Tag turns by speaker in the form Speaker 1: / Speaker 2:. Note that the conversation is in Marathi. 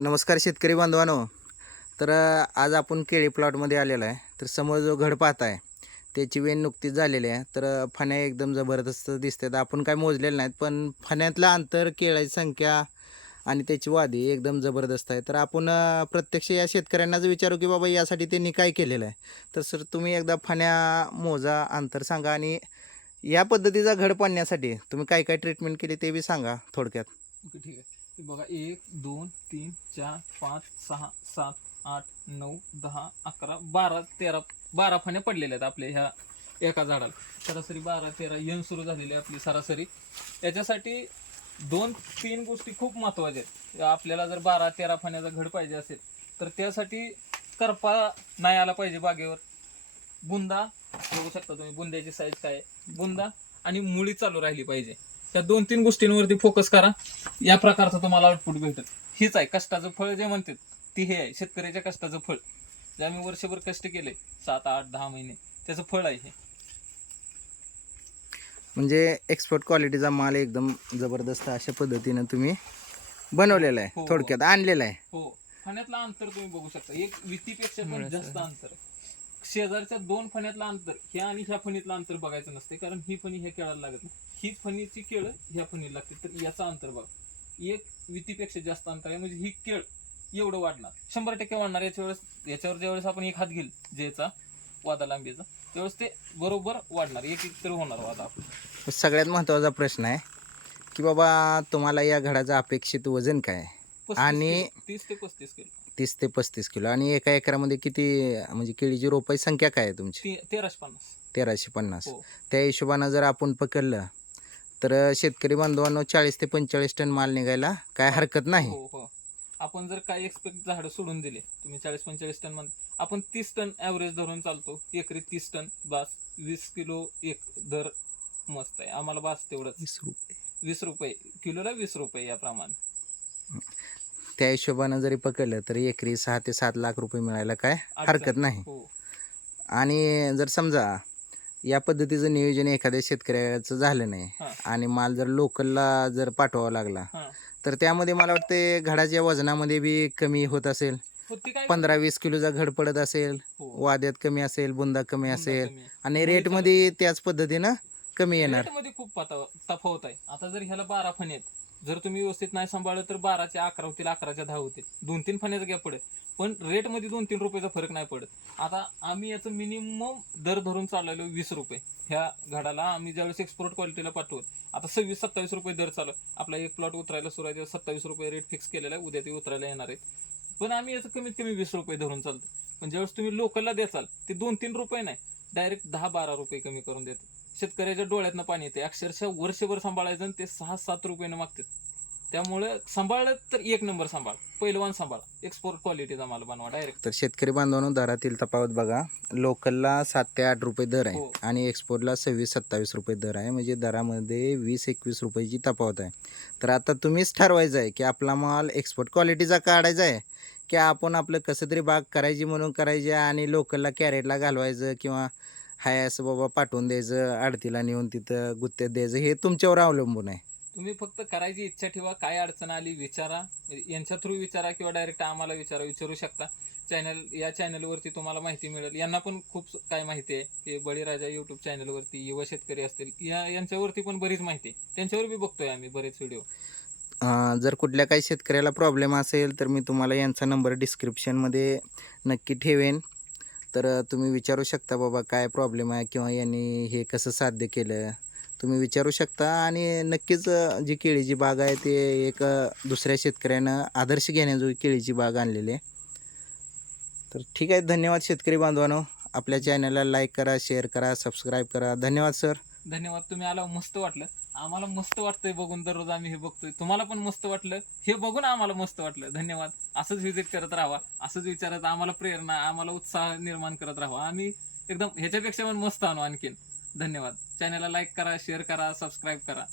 Speaker 1: नमस्कार शेतकरी बांधवानो. तर आज आपण केळी प्लॉटमध्ये आलेलो आहे. तर समोर जो घड पाहत आहे त्याची वेण नुकतीच झालेली आहे. तर फण्या एकदम जबरदस्त दिसतात. आपण काय मोजलेलं नाहीत पण फण्यातलं अंतर केळाची संख्या आणि त्याची वादी एकदम जबरदस्त आहे. तर आपण प्रत्यक्ष या शेतकऱ्यांनाच विचारू की बाबा यासाठी त्यांनी काय केलेलं आहे? तर सर तुम्ही एकदा फण्या मोजा अंतर सांगा आणि या पद्धतीचा घड पाडण्यासाठी तुम्ही काय काय ट्रीटमेंट केली ते बी सांगा थोडक्यात.
Speaker 2: ठीक आहे. बघा एक दोन तीन चार पाच सहा सात आठ नऊ दहा अकरा बारा तेरा बारा फाण्या पडलेल्या आहेत आपल्या ह्या एका झाडाला. सरासरी बारा तेरा यन सुरू झालेली आहे आपली सरासरी. याच्यासाठी दोन तीन गोष्टी खूप महत्त्वाच्या आहेत. आपल्याला जर बारा तेरा फाण्याचा घड पाहिजे असेल तर त्यासाठी करपा नाही आला पाहिजे बागेवर. बुंदा बघू शकता तुम्ही बुंद्याची साईज काय आहे. बुंदा आणि मुळी चालू राहिली पाहिजे. या दोन तीन गोष्टींवरती फोकस करा. या प्रकारचं तुम्हाला आउटपुट भेटेल. हीच आहे कष्टाचं फळ जे म्हणतात ती हे आहे शेतकऱ्याच्या कष्टाचं फळ. जे आम्ही वर्षभर कष्ट केले सात आठ दहा महिने त्याचं फळ आहे हे.
Speaker 1: म्हणजे एक्सपोर्ट क्वालिटीचा माल एकदम जबरदस्त अशा पद्धतीनं तुम्ही बनवलेला आहे
Speaker 2: हो, हो.
Speaker 1: थोडक्यात आणलेला आहे.
Speaker 2: हो. फण्यातलं अंतर तुम्ही बघू शकता. एक वितीपेक्षा पण जास्त अंतर आहे. शेजारच्या दोन फण्यातलं अंतर ह्या आणि ह्या फणीतलं अंतर बघायचं नसते कारण ही फणी ह्या केळाला लागत नाही. ही फणीची केळ ह्या फणीला लागते. तर याचा अंतर बघा. एक वितीपेक्षा जास्त अंतर आहे म्हणजे ही केळ एवढं वाढणार. शंभर टक्के वाढणार. याच्या वेळेस याच्यावर ज्यावेळेस आपण एक हात घेईल जेचा वादा लांबीचा त्यावेळेस ते बरोबर वाढणार. एक एक तर होणार वादा.
Speaker 1: सगळ्यात महत्त्वाचा प्रश्न आहे की बाबा तुम्हाला या घडाचं अपेक्षित वजन काय आहे?
Speaker 2: पस्तीस
Speaker 1: आणि-
Speaker 2: किलो, तीस ते पस्तीस किलो.
Speaker 1: तीस ते पस्तीस किलो. आणि एका एकरामध्ये किती म्हणजे केळीची रोपाची संख्या काय आहे तुमची?
Speaker 2: ती- तेराशे पन्नास.
Speaker 1: तेराशे पन्नास.
Speaker 2: हो.
Speaker 1: त्या हिशोबानं जर आपण पकडलं तर शेतकरी बांधवांनो चाळीस ते पंचेचाळीस टन माल निघायला काय हरकत नाही.
Speaker 2: हो हो. आपण जर काय एक्सपेक्ट झाडं सोडून दिले तुम्ही चाळीस पंचेचाळीस टनमध्ये आपण तीस टन ऍव्हरेज धरून चालतो एकरी तीस टन बास वीस किलो एक दर मस्त आहे. आम्हाला बास तेवढंच.
Speaker 1: वीस रुपये.
Speaker 2: वीस रुपये. किलोला वीस रुपये या प्रमाणे.
Speaker 1: त्या हिशोबानं जरी पकडलं तर एकरी सहा ते सात लाख रुपये मिळायला काय हरकत नाही.
Speaker 2: हो.
Speaker 1: आणि जर समजा या पद्धतीचं नियोजन एखाद्या शेतकऱ्याचं झालं नाही. आणि माल जर लोकलला जर पाठवावा लागला तर त्यामध्ये मला वाटते घडाच्या वजनामध्ये बी कमी होत असेल. पंधरा वीस किलोचा घड पडत असेल
Speaker 2: हो.
Speaker 1: वाद्यात कमी असेल बुंदा कमी असेल. आणि
Speaker 2: मुळी
Speaker 1: रेटमध्ये त्याच पद्धतीनं कमी येणार.
Speaker 2: मध्ये खूप तफावत आहे. आता जर ह्याला बारा फणे आहेत जर तुम्ही व्यवस्थित नाही सांभाळलं तर बाराच्या अकरा होतील अकराच्या दहा होतील. दोन तीन फण्याचा गॅप पडेल. पण रेटमध्ये दोन तीन रुपयाचा फरक नाही पडत. आता आम्ही याचं मिनिमम दर धरून चाललेलो वीस रुपये. ह्या घडाला आम्ही ज्यावेळेस एक्सपोर्ट क्वालिटीला पाठवत आता सव्वीस सत्तावीस रुपये दर चालू. आपला एक प्लॉट उतरायला सुरू आहे सत्तावीस रुपये रेट फिक्स केलेला आहे उद्या ते उतरायला येणार आहेत. पण आम्ही याचं कमीत कमी वीस रुपये धरून चालतो पण ज्यावेळेस तुम्ही लोकलला द्याचाल ते दोन तीन रुपये नाही. डायरेक्ट दहा बारा रुपये कमी करून देतात. शेतकऱ्याच्या डोळ्यातनं पाणी येते अक्षरशः वर्षभर सांभाळायचं आणि ते सहा सात रुपयानं मागतात. त्यामुळे सांभाळलं तर एक नंबर सांभाळ. पहिलवान सांभाळ. एक्सपोर्ट क्वालिटीचा माल बनवा डायरेक्ट
Speaker 1: तर शेतकरी बांधवांनो दरातील तफावत बघा. लोकलला सात ते आठ रुपये दर आहे
Speaker 2: हो.
Speaker 1: आणि एक्सपोर्टला सव्वीस सत्तावीस रुपये दर आहे. म्हणजे दरामध्ये वीस एकवीस रुपयाची तफावत आहे. तर आता तुम्हीच ठरवायचं आहे की आपला माल एक्सपोर्ट क्वालिटीचा काढायचा आहे की आपण आपलं कसं तरी बाग करायची म्हणून करायची आणि लोकलला कॅरेटला घालवायचं किंवा हाय असं बाबा पाठवून द्यायचं आडतीला नेऊन तिथं गुत्त्यात द्यायचं हे तुमच्यावर अवलंबून आहे.
Speaker 2: तुम्ही फक्त करायची इच्छा ठेवा काय अडचण आली विचारा. म्हणजे यांच्या थ्रू विचारा किंवा डायरेक्ट आम्हाला विचारा विचारू शकता. चॅनल या चॅनलवरती तुम्हाला माहिती मिळेल. यांना पण खूप काय माहिती आहे हे बळीराजा युट्यूब चॅनलवरती युवा शेतकरी असतील या यांच्यावरती पण बरीच माहिती आहे. त्यांच्यावर बी बघतोय आम्ही बरेच व्हिडिओ
Speaker 1: जर कुठल्या काही शेतकऱ्याला प्रॉब्लेम असेल तर मी तुम्हाला यांचा नंबर डिस्क्रिप्शनमध्ये नक्की ठेवेन. तर तुम्ही विचारू शकता बाबा काय प्रॉब्लेम आहे किंवा यांनी हे कसं साध्य केलं. तुम्ही विचारू शकता आणि नक्कीच जी केळीची बाग आहे ते एक दुसऱ्या शेतकऱ्यानं आदर्श घेण्याजोगी केळीची बाग आणलेली आहे. तर ठीक आहे धन्यवाद शेतकरी बांधवांनो. आपल्या चॅनलला लाईक करा शेअर करा सबस्क्राईब करा. धन्यवाद सर
Speaker 2: धन्यवाद. तुम्ही आला मस्त वाटलं. आम्हाला मस्त वाटतंय बघून दररोज आम्ही हे बघतोय. तुम्हाला पण मस्त वाटलं. हे बघून आम्हाला मस्त वाटलं. धन्यवाद. असंच व्हिजिट करत राहा असंच विचारत आम्हाला प्रेरणा आम्हाला उत्साह निर्माण करत राहा आम्ही एकदम ह्याच्यापेक्षा पण मस्त आणू आणखीन. धन्यवाद. चॅनलला लाईक करा शेअर करा सबस्क्राईब करा.